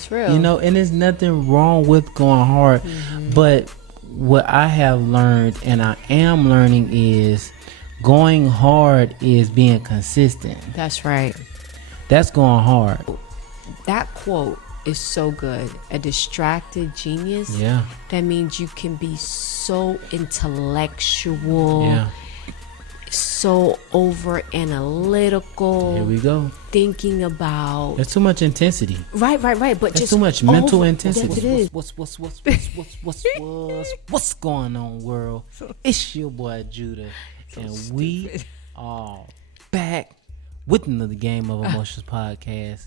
That's real. You know, and there's nothing wrong with going hard. But what I have learned and I am learning is going hard is being consistent. That's right. That's going hard. That quote is so good. A distracted genius. Yeah. That means you can be so intellectual. Yeah. So over analytical. Here we go. Thinking about. There's too much intensity. Right. But There's just too much mental intensity. Yes, it is. What's going on, world? It's your boy Judah, and we are back with another Game of Emotions podcast.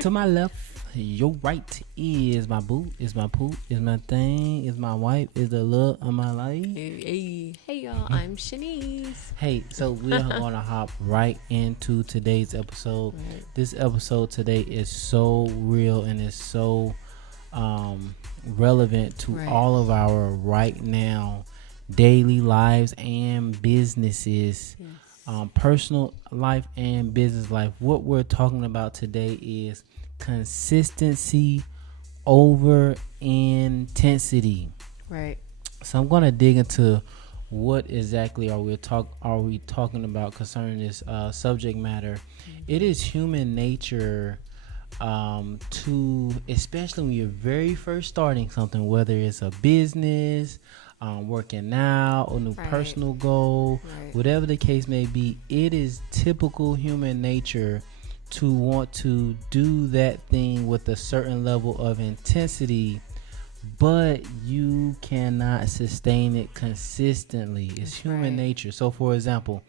To my left, your right is my boo, is my poop, is my thing, is my wife, is the love of my life. Hey y'all, I'm Shanice. Hey, so we are gonna hop right into today's episode. Right. This episode today is so real and is so relevant to all of our right now daily lives and businesses. Yes. Personal life and business life. What we're talking about today is consistency over intensity. Right. So I'm going to dig into what exactly are we talking about concerning this subject matter. It is human nature to, especially when you're very first starting something, whether it's a business, working out, or new personal goal, whatever the case may be, it is typical human nature to want to do that thing with a certain level of intensity, but you cannot sustain it consistently. It's human nature. So for example,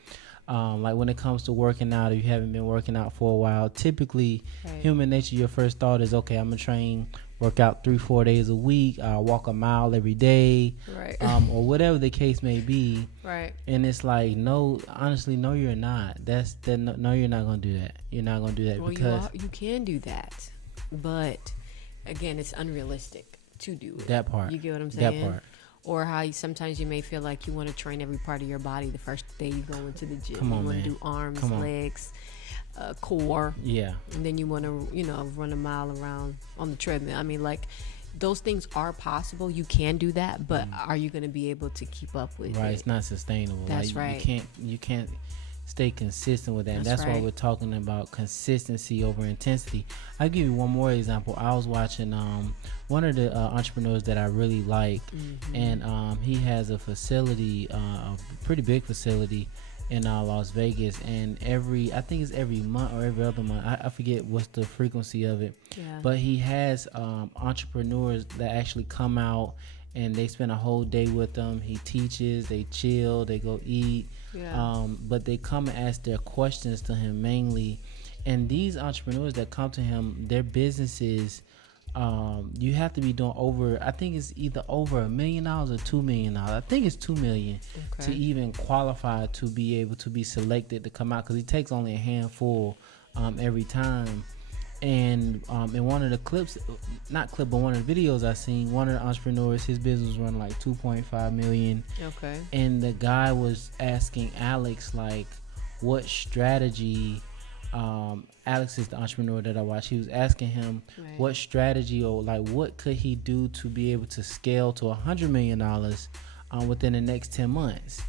like when it comes to working out, if you haven't been working out for a while, typically human nature, your first thought is, okay, I'm gonna work out 3-4 days a week, walk a mile every day, or whatever the case may be. Right. And it's like, no, honestly, no, you're not. No, you're not gonna do that. You're not gonna do that, because you can do that, but again, it's unrealistic to do it. That part. You get what I'm saying? That part. Or how sometimes you may feel like you want to train every part of your body the first day you go into the gym. Come on, you want man. to do arms, Come on. legs, core. Yeah. And then you want to, run a mile around on the treadmill. I mean, like, those things are possible. You can do that, but are you going to be able to keep up with it? Right. It's not sustainable. That's right. You can't stay consistent with that. And that's why we're talking about consistency over intensity. I'll give you one more example. I was watching one of the entrepreneurs that I really like, and he has a facility, a pretty big facility in Las Vegas, and I think it's every month or every other month, I forget what's the frequency of it, but he has entrepreneurs that actually come out and they spend a whole day with them. He teaches, they chill, they go eat, but they come and ask their questions to him mainly. And these entrepreneurs that come to him, their businesses, you have to be doing I think it's either over $1 million or $2 million. I think it's $2 million to even qualify to be able to be selected to come out, because he takes only a handful every time. And in one of the one of the videos I seen, one of the entrepreneurs, his business run like $2.5 million. Okay. And the guy was asking Alex, like, what strategy. Alex is the entrepreneur that I watch. He was asking him what strategy, or like what could he do to be able to scale to $100 million within the next 10 months.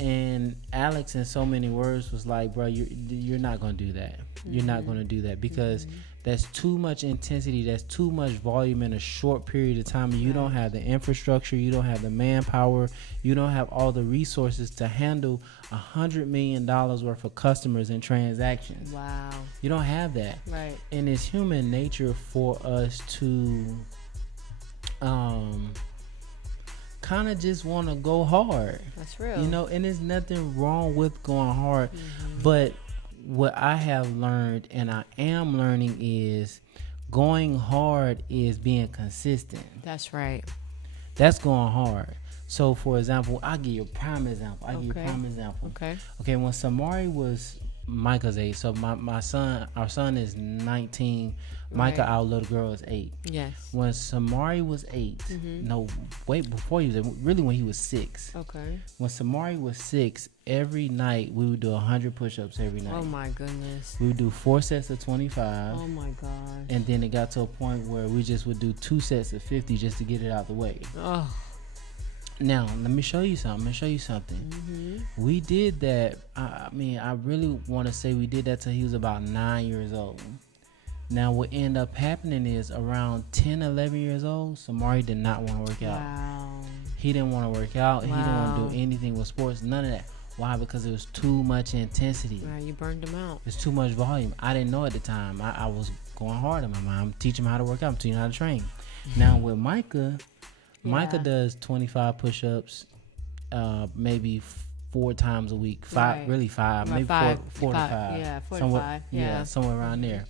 And Alex, in so many words, was like, bro, you're not going to do that. You're not going to do that, because that's too much intensity. That's too much volume in a short period of time. You don't have the infrastructure. You don't have the manpower. You don't have all the resources to handle $100 million worth of customers and transactions. Wow. You don't have that. Right. And it's human nature for us to kind of just want to go hard. That's real. And there's nothing wrong with going hard. But what I have learned and I am learning is going hard is being consistent. That's right. That's going hard. So, for example, I'll give you a prime example. Okay, when Samari was Micah's age, so our son is 19, Micah, our little girl, is 8. Yes. When Samari was 8, no, wait, before he was really when he was 6. Okay. When Samari was 6, every night we would do 100 push-ups every night. Oh my goodness. We would do 4 sets of 25. Oh my gosh. And then it got to a point where we just would do 2 sets of 50 just to get it out the way. Oh. Now, let me show you something. We did that. I mean, I really want to say we did that till he was about 9 years old. Now, what ended up happening is around 10, 11 years old, Samari did not want to work out. Wow. He didn't want to work out. He didn't want to do anything with sports. None of that. Why? Because it was too much intensity. Right, you burned him out. It's too much volume. I didn't know at the time. I was going hard on my mom. I'm teaching him how to work out. I'm teaching him how to train. Now, with Micah, Micah does 25 push-ups, maybe 4 times a week. 5, really 5, maybe 4 to 5. Yeah, 4 somewhere, to 5. Yeah, somewhere around there.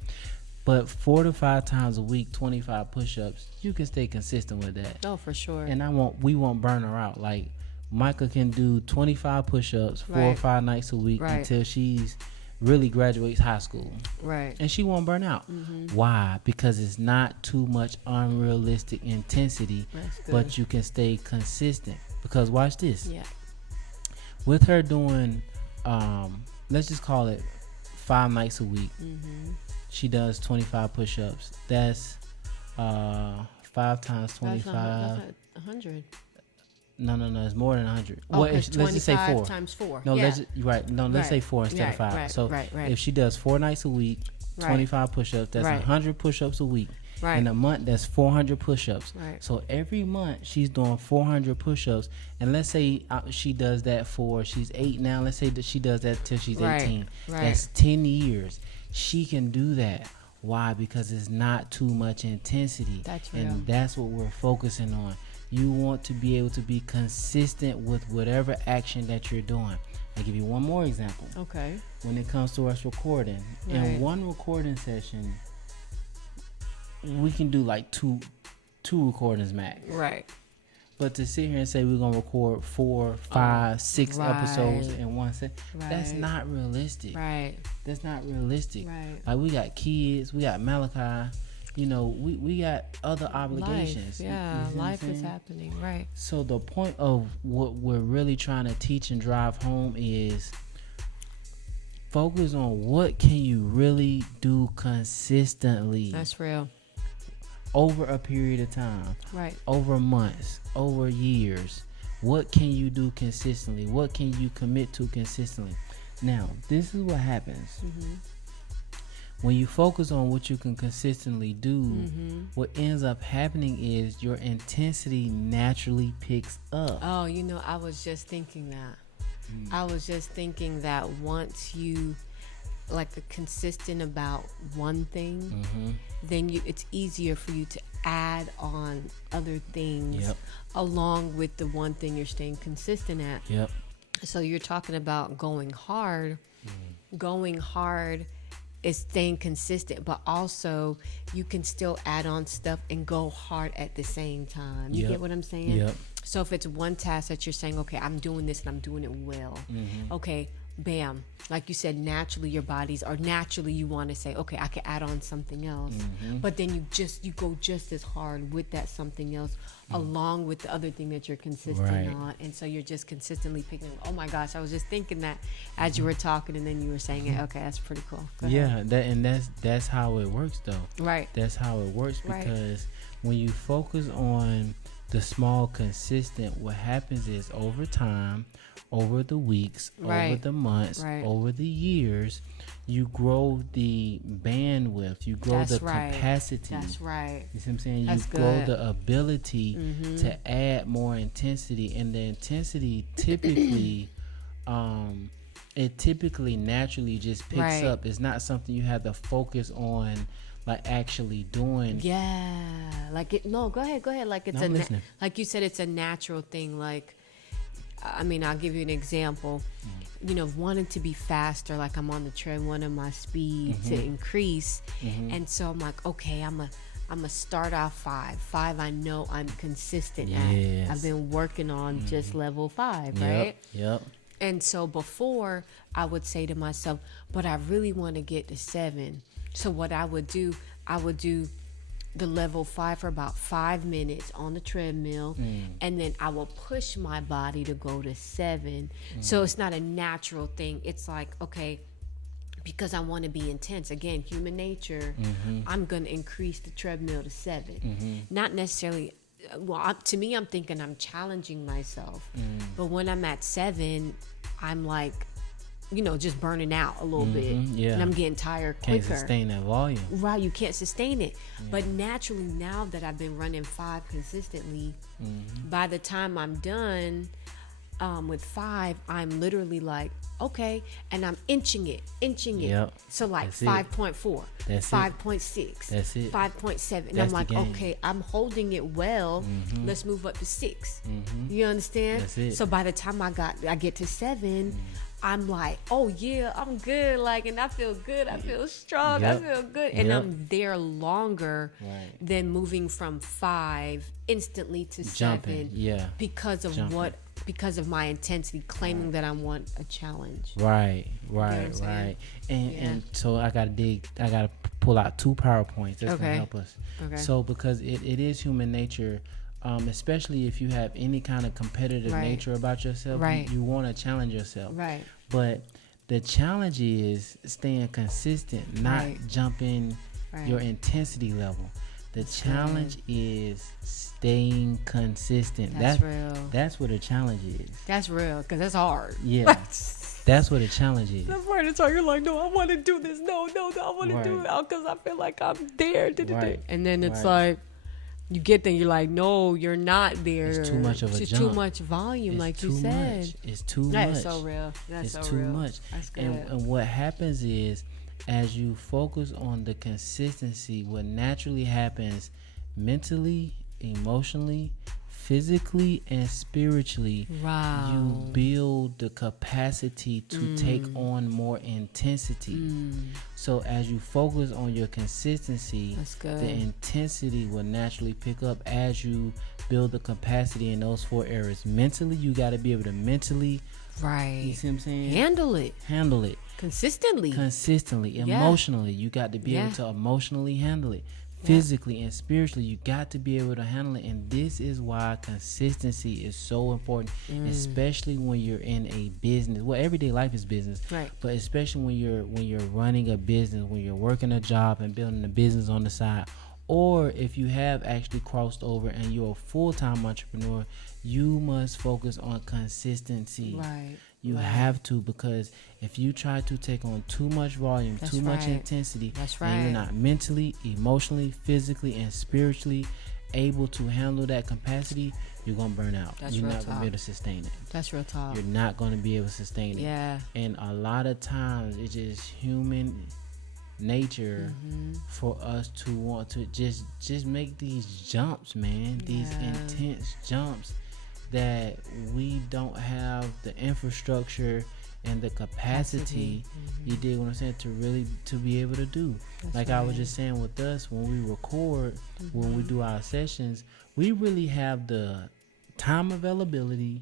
But 4 to 5 times a week, 25 push-ups, you can stay consistent with that. Oh, for sure. And we won't burn her out. Like, Micah can do 25 push-ups 4 or 5 nights a week until she's really graduates high school. Right. And she won't burn out. Why? Because it's not too much unrealistic intensity, but you can stay consistent. Because watch this. Yeah. With her doing, let's just call it 5 nights a week, she does 25 push-ups. That's 5 times 25. That's 100. No, it's more than 100. Oh, well, let's just say 4 times 4. No, let's say 4 instead of 5. So if she does 4 nights a week, 25 push-ups, that's 100 push-ups a week. In a month, that's 400 push-ups. So every month she's doing 400 push-ups, and let's say she does that she's 8 now. Let's say that she does that till she's 18. That's 10 years. She can do that. Why? Because it's not too much intensity. That's real. And that's what we're focusing on. You want to be able to be consistent with whatever action that you're doing. I'll give you one more example. Okay. When it comes to us recording, in one recording session, we can do like two recordings max. Right. But to sit here and say we're gonna record 4, 5, 6 episodes in one set, that's not realistic. Right. That's not realistic. Right. Like, we got kids, we got Malachi. You know, we got other obligations. Life is happening. Right. So the point of what we're really trying to teach and drive home is focus on what can you really do consistently. That's real. Over a period of time. Right. Over months, over years. What can you do consistently? What can you commit to consistently? Now, this is what happens. When you focus on what you can consistently do, what ends up happening is your intensity naturally picks up. Oh, I was just thinking that. I was just thinking that once you are consistent about one thing, then it's easier for you to add on other things along with the one thing you're staying consistent at. Yep. So you're talking about going hard. Going hard is staying consistent, but also you can still add on stuff and go hard at the same time. You get what I'm saying? Yep. So if it's one task that you're saying, okay, I'm doing this and I'm doing it well. Okay, bam. Like you said, naturally your bodies are naturally you want to say, okay, I can add on something else. But then you go just as hard with that something else along with the other thing that you're consistent on. And so you're just consistently picking up. Oh my gosh, I was just thinking that as you were talking and then you were saying it. Okay, that's pretty cool. Go ahead. That's how it works though. Right. That's how it works because when you focus on the small consistent, what happens is over time, over the weeks, over the months, over the years, you grow the bandwidth, you grow the capacity. That's right. You see what I'm saying? That's you grow the ability to add more intensity, and the intensity typically it typically naturally just picks up. It's not something you have to focus on actually doing. Go ahead. Like it's like you said, it's a natural thing. I'll give you an example. Wanting to be faster, like I'm on the tread, wanting my speed to increase. And so I'm like, okay, I'm a start off 5. I know I'm consistent at. I've been working on just level 5, right? Yep. And so before I would say to myself, but I really want to get to 7. So what I would do, I would do the level 5 for about 5 minutes on the treadmill, and then I will push my body to go to 7. So it's not a natural thing. It's like, okay, because I want to be intense. Again, human nature, I'm going to increase the treadmill to 7. Not necessarily, to me, I'm thinking I'm challenging myself. But when I'm at 7, I'm like, just burning out a little bit. Yeah. And I'm getting tired quicker. Can't sustain that volume. Right, you can't sustain it. Yeah. But naturally, now that I've been running 5 consistently, by the time I'm done with 5, I'm literally like, okay, and I'm inching it. Yep. So like 5.4, 5.6, that's it. 5.7. And I'm like, okay, I'm holding it well. Let's move up to 6. You understand? That's it. So by the time I get to 7, I'm like, oh yeah, I'm good. Like, and I feel good. I feel strong. I feel good. And I'm there longer than moving from 5 instantly to 7. Yeah. Because of my intensity, claiming that I want a challenge. Right. And so I gotta pull out 2 PowerPoints that's gonna help us. Okay. So because it is human nature, especially if you have any kind of competitive nature about yourself, you want to challenge yourself. Right. But the challenge is staying consistent, not jumping your intensity level. The challenge is staying consistent. That's real. That's what the challenge is. That's real, because that's hard. Yeah. That's what the challenge is. That's right. It's hard. You're like, no, I want to do this. No, I want to do it because I feel like I'm there. And then it's like, you get there, you're like, no, you're not there. It's too much of a jump. It's too much volume, it's like you said. It's too much. That's so real. It's too much. That's good. And what happens is, as you focus on the consistency, what naturally happens mentally, emotionally, physically, and spiritually, you build the capacity to take on more intensity. So as you focus on your consistency, the intensity will naturally pick up as you build the capacity in those 4 areas. Mentally, you got to be able to mentally, you see what I'm saying? Handle it. Consistently. Emotionally, you got to be able to emotionally handle it. Physically and spiritually, you got to be able to handle it. And this is why consistency is so important, especially when you're in a business. Well, everyday life is business, but especially when you're running a business, when you're working a job and building a business on the side, or if you have actually crossed over and you're a full-time entrepreneur, you must focus on consistency. You have to, because if you try to take on too much volume, too much intensity, and you're not mentally, emotionally, physically, and spiritually able to handle that capacity, you're going to burn out. You're not going to be able to sustain it. That's real talk. You're not going to be able to sustain it. Yeah. And a lot of times, it's just human nature for us to want to just make these jumps, man. These intense jumps that we don't have the infrastructure and the capacity, you dig what I'm saying, to be able to do. Like I was just saying with us, when we record, when we do our sessions, we really have the time availability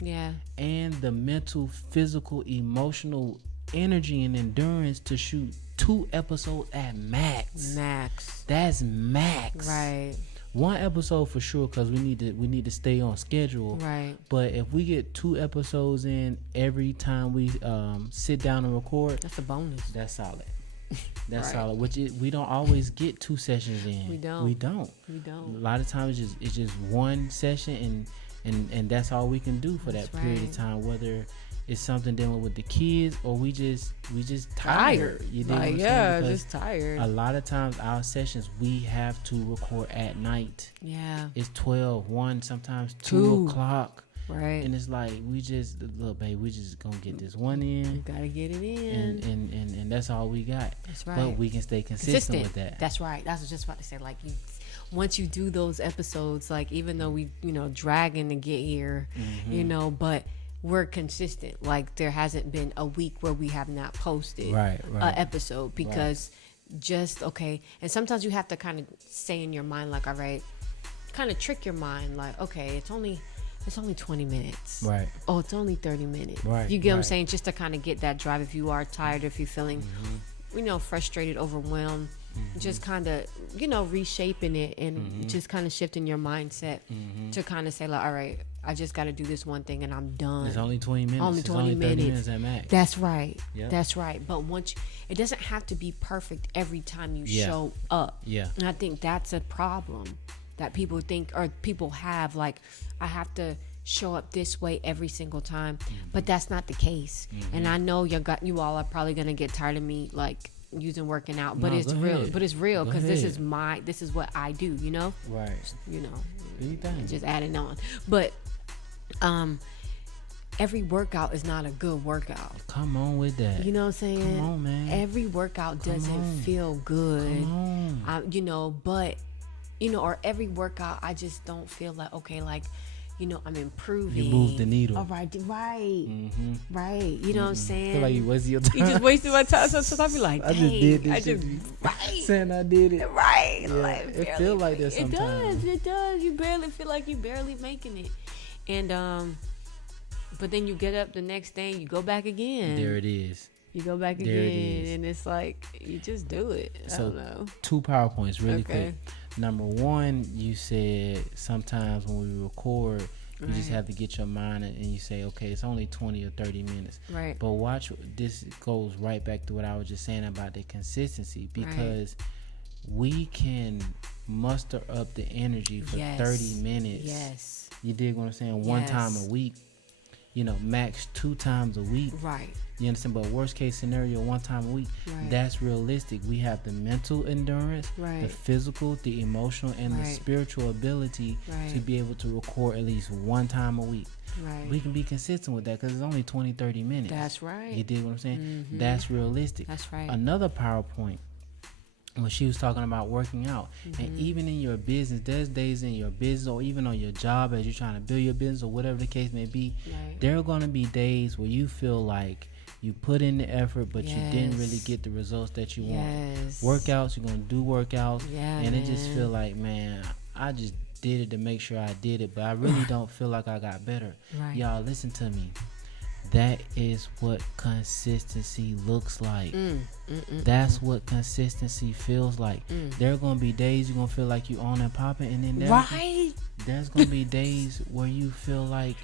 and the mental, physical, emotional energy and endurance to shoot 2 episodes at max. That's max. Right. 1 episode for sure, because we need to stay on schedule. Right. But if we get 2 episodes in every time we sit down and record, that's a bonus. That's solid. That's solid. Which we don't always get 2 sessions in. We don't. A lot of times it's just 1 session, and that's all we can do for that period of time. Whether it's something dealing with the kids or we just tired. You know just tired. A lot of times our sessions we have to record at night. Yeah. It's 12, 1, sometimes 2 o'clock. Right. And it's like we just gonna get this one in. You gotta get it in. And that's all we got. That's right. But we can stay consistent with that. That's right. That's what I was just about to say. Like once you do those episodes, like even though we dragging to get here, but we're consistent. Like there hasn't been a week where we have not posted an episode because and sometimes you have to kind of say in your mind, like, all right, kind of trick your mind, like, okay, it's only 20 minutes. Right. Oh, it's only 30 minutes. Right. You get what I'm saying? Just to kind of get that drive if you are tired, if you're feeling, frustrated, overwhelmed. just kind of, reshaping it and just kind of shifting your mindset to kind of say, like, all right, I just got to do this one thing and I'm done. It's only 20 minutes. Only 20 it's only 30 minutes at max. That's right. Yep. That's right. But it doesn't have to be perfect every time you show up. Yeah. And I think that's a problem that people think, or people have, like, I have to show up this way every single time. But that's not the case. And I know you all are probably going to get tired of me, like, using working out, but it's real. Ahead. But it's real because Go this ahead. is what I do, Right. Anything. Just adding on. But every workout is not a good workout. Come on with that. You know what I'm saying? Come on, man. Every workout doesn't feel good. Come on. But or every workout I just don't feel like, okay, like, I'm improving. You move the needle. All right. Right. You know what I'm saying? Feel like you wasted your time. You just wasted my time. So I'll be like, dang, I just did this. Saying I did it. Right. Yeah, Like, it feel like that sometimes. It does. You barely feel like you barely making it. And but then you get up the next day and you go back again. There it is. You go back There again, it is. and it's like you just do it. I don't know. 2 PowerPoints really Okay. quick. Number 1, you said sometimes when we record, you just have to get your mind and you say, okay, it's only 20 or 30 minutes. Right. But watch, this goes right back to what I was just saying about the consistency, because we can muster up the energy for 30 minutes. Yes. You dig what I'm saying? One time a week. Max 2 times a week. Right. You understand? But worst case scenario, 1 time a week. Right. That's realistic. We have the mental endurance, Right. the physical, the emotional, and the spiritual ability to be able to record at least 1 time a week. Right. We can be consistent with that because it's only 20, 30 minutes. That's right. You dig what I'm saying? That's realistic. That's right. Another PowerPoint, when she was talking about working out, and even in your business, there's days in your business or even on your job as you're trying to build your business or whatever the case may be, there are going to be days where you feel like you put in the effort, but you didn't really get the results that you want. Workouts, you're going to do workouts, and it just feel like, man, I just did it to make sure I did it, but I really don't feel like I got better. Right. Y'all, listen to me. That is what consistency looks like. That's what consistency feels like. There are going to be days you're going to feel like you on and popping, and then there's going to be days where you feel like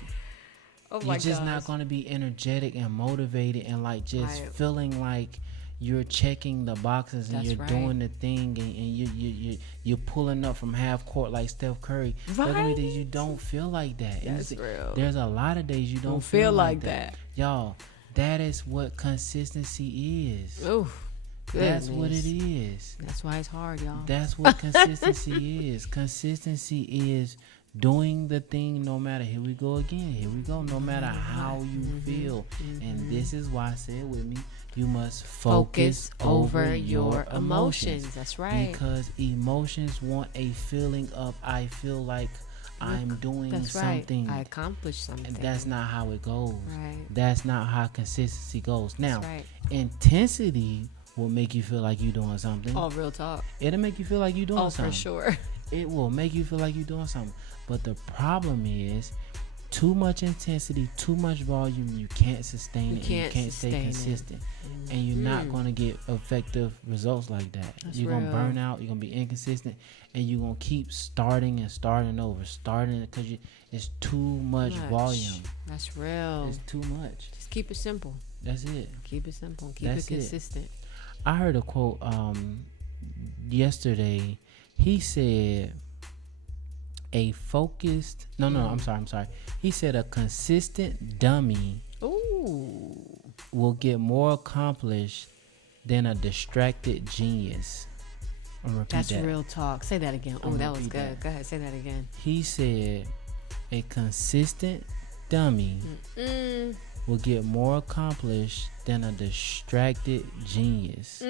you're just not going to be energetic and motivated and like just feeling like you're checking the boxes and you're doing the thing and you're pulling up from half court like Steph Curry. There are going to be days you don't feel like that. That's real. There's a lot of days you don't feel like that. Y'all, that is what consistency is. Oof. That's what it is. That's why it's hard, y'all. That's what consistency is. Consistency is doing the thing no matter, here we go again, here we go, no matter how you feel. And this is why I say it with me, you must focus over your emotions. That's right. Because emotions want a feeling of, I feel like I'm doing something. I accomplished something. And that's not how it goes. Right. That's not how consistency goes. Now, intensity will make you feel like you're doing something. Oh, real talk. It'll make you feel like you're doing something. Oh, for sure. It will make you feel like you're doing something. But the problem is, too much intensity, too much volume, you can't sustain it. You can't stay consistent. And you're not going to get effective results like that. You're going to burn out. You're going to be inconsistent. And you're going to keep starting and starting over. Starting because it's too much volume. That's real. It's too much. Just keep it simple. That's it. Keep it simple. Keep it consistent. I heard a quote yesterday. He said, I'm sorry. He said a consistent dummy will get more accomplished than a distracted genius. That's real talk. Say that again. Oh, that was good. Go ahead. Say that again. He said a consistent dummy will get more accomplished than a distracted genius.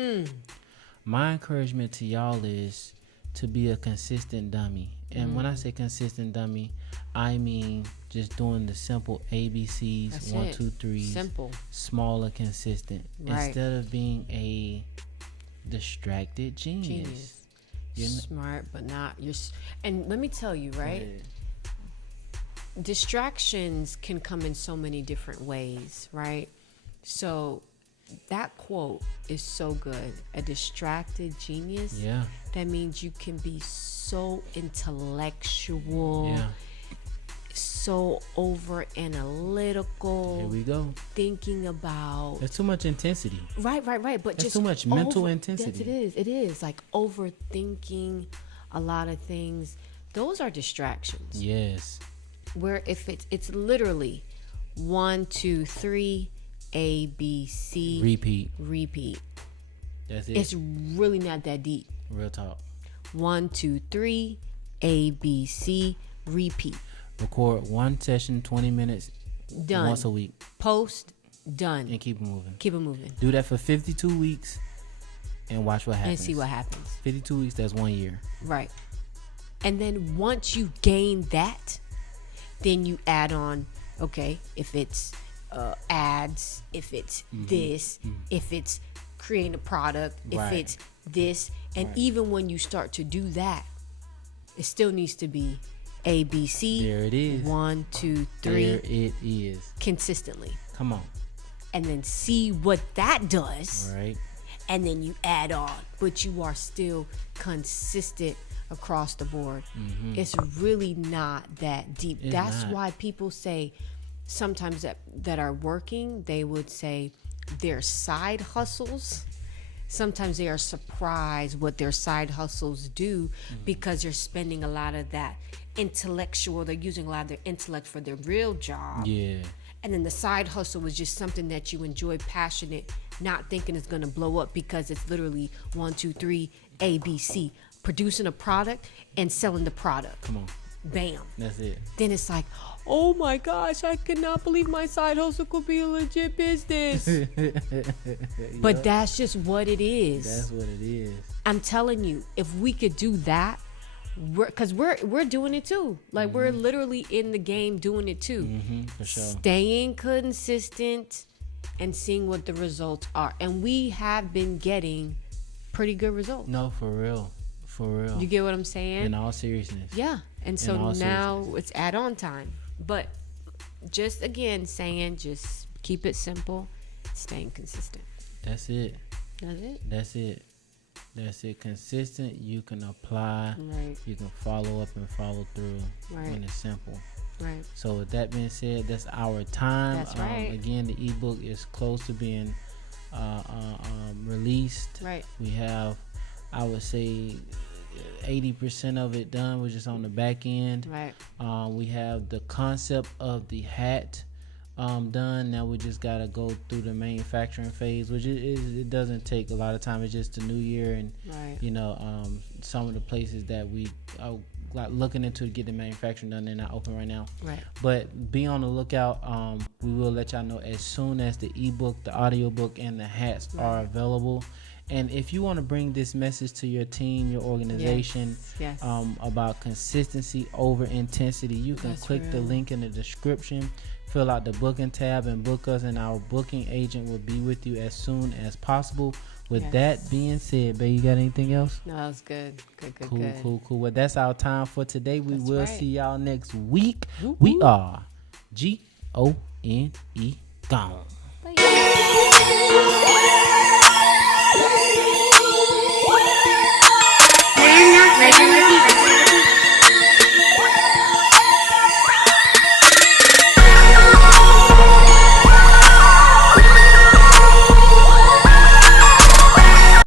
My encouragement to y'all is to be a consistent dummy. And when I say consistent dummy, I mean just doing the simple ABCs, That's 1, 2, 3, simple, smaller, consistent, instead of being a distracted genius. You're smart, but not. And let me tell you, right? Distractions can come in so many different ways, right? So that quote is so good. A distracted genius. Yeah. That means you can be so intellectual. Yeah. So over analytical. Here we go. Thinking about. There's too much intensity. Right. But There's just too much mental intensity. Yes, it is. Like overthinking a lot of things. Those are distractions. Yes. Where if it's literally 1, 2, 3, A, B, C. Repeat. That's it. It's really not that deep. Real talk. 1, 2, 3, A, B, C. Repeat. Record one session, 20 minutes. Done. Once a week. Post. Done. And keep it moving. Do that for 52 weeks and watch what happens. And see what happens. 52 weeks, that's 1 year. Right. And then once you gain that, then you add on, okay, if it's ads, if it's this, if it's creating a product, if it's this. And even when you start to do that, it still needs to be A, B, C. There it is. 1, 2, 3. There it is. Consistently. Come on. And then see what that does. Right. And then you add on. But you are still consistent across the board. It's really not that deep. That's why people say sometimes that are working, they would say their side hustles. Sometimes they are surprised what their side hustles do because they're spending a lot of that intellectual, they're using a lot of their intellect for their real job. Yeah. And then the side hustle was just something that you enjoy, passionate, not thinking it's going to blow up because it's literally 1, 2, 3, A, B, C. Producing a product and selling the product. Come on. Bam. That's it. Then it's like, oh my gosh, I cannot believe my side hustle could be a legit business. But that's just what it is. That's what it is. I'm telling you, if we could do that, because we're doing it too. Like we're literally in the game doing it too. For sure. Staying consistent and seeing what the results are. And we have been getting pretty good results. No, for real. For real. You get what I'm saying? In all seriousness. Yeah. And so now it's add-on time. But just again saying, just keep it simple, staying consistent. That's it. That's it. Consistent. You can apply. Right. You can follow up and follow through. Right. And it's simple. Right. So with that being said, that's our time. That's right. Again, the ebook is close to being released. Right. We have, I would say, 80% of it done. We're just on the back end. Right. We have the concept of the hat done. Now we just gotta go through the manufacturing phase, which it doesn't take a lot of time. It's just the new year, and some of the places that we are looking into to get the manufacturing done, they're not open right now. Right. But be on the lookout. We will let y'all know as soon as the ebook, the audiobook, and the hats are available. And if you want to bring this message to your team, your organization, about consistency over intensity, you can click the link in the description, fill out the booking tab, and book us, and our booking agent will be with you as soon as possible. With that being said, babe, you got anything else? No, that was good. Good. Cool. Well, that's our time for today. We will see y'all next week. Woo-hoo. We are GONE gone. We're not regular